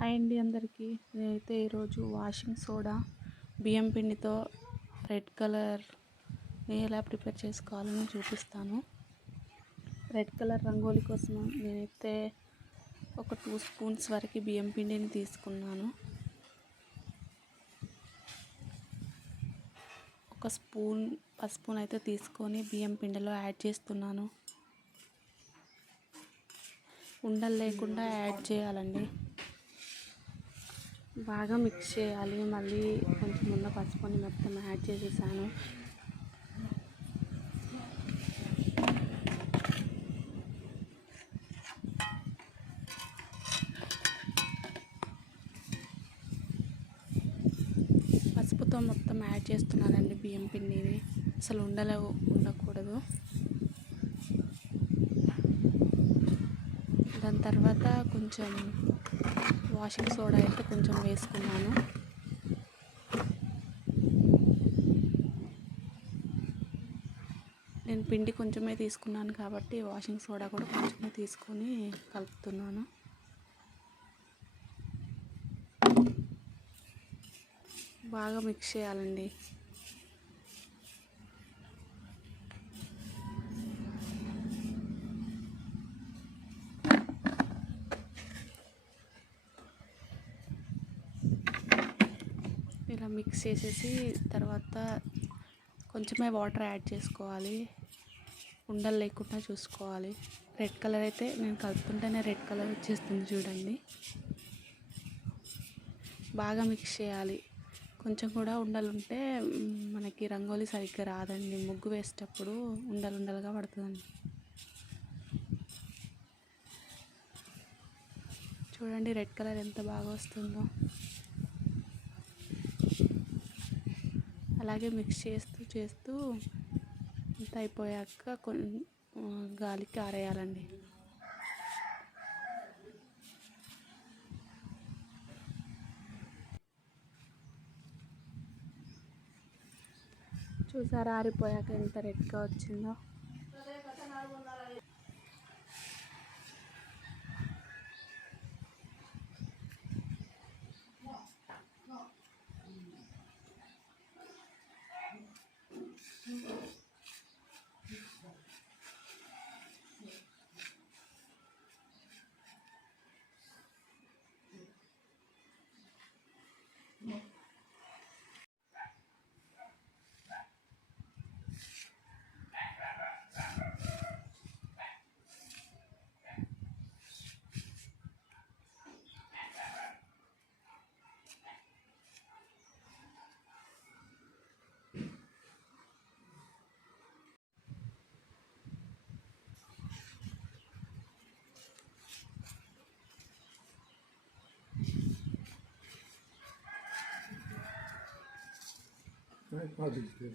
Hi అండి అందరికీ. నేనైతే ఈరోజు వాషింగ్ సోడా బియ్యం పిండితో రెడ్ కలర్ని ఎలా ప్రిపేర్ చేసుకోవాలని చూపిస్తాను. రెడ్ కలర్ రంగోలీ కోసం నేనైతే ఒక టూ స్పూన్స్ వరకు బియ్యం పిండిని తీసుకున్నాను. ఒక స్పూన్ పసుపును అయితే తీసుకొని బియ్యం పిండిలో యాడ్ చేస్తున్నాను. ఉండలు లేకుండా యాడ్ చేయాలండి. బాగా మిక్స్ చేయాలి. మళ్ళీ కొంచెం ఉన్న పసుపుని మొత్తం యాడ్ చేసేసాను. పసుపుతో మొత్తం యాడ్ చేస్తున్నానండి బియ్యం పిండిని. అసలు ఉండలే ఉండకూడదు. దాని తర్వాత కొంచెం వాషింగ్ సోడా అయితే కొంచెం వేసుకున్నాను. నేను పిండి కొంచెమే తీసుకున్నాను కాబట్టి వాషింగ్ సోడా కూడా కొంచెమే తీసుకొని కలుపుతున్నాను. బాగా మిక్స్ చేయాలండి. ఇలా మిక్స్ చేసేసి తర్వాత కొంచెమే వాటర్ యాడ్ చేసుకోవాలి. ఉండలు లేకుండా చూసుకోవాలి. రెడ్ కలర్ అయితే నేను కలుపుతుంటేనే రెడ్ కలర్ వచ్చేస్తుంది చూడండి. బాగా మిక్స్ చేయాలి. కొంచెం కూడా ఉండలు ఉంటే మనకి రంగోలీ సరిగ్గా రాదండి. ముగ్గు వేసేటప్పుడు ఉండలు ఉండలుగా పడుతుందండి. చూడండి రెడ్ కలర్ ఎంత బాగా వస్తుందో. అలాగే మిక్స్ చేస్తూ చేస్తూ అంత అయిపోయాక కొన్ని గాలికి ఆరేయాలండి. చూసారా ఆరిపోయాక ఎంత రెడ్గా వచ్చిందో? Hadi gidelim.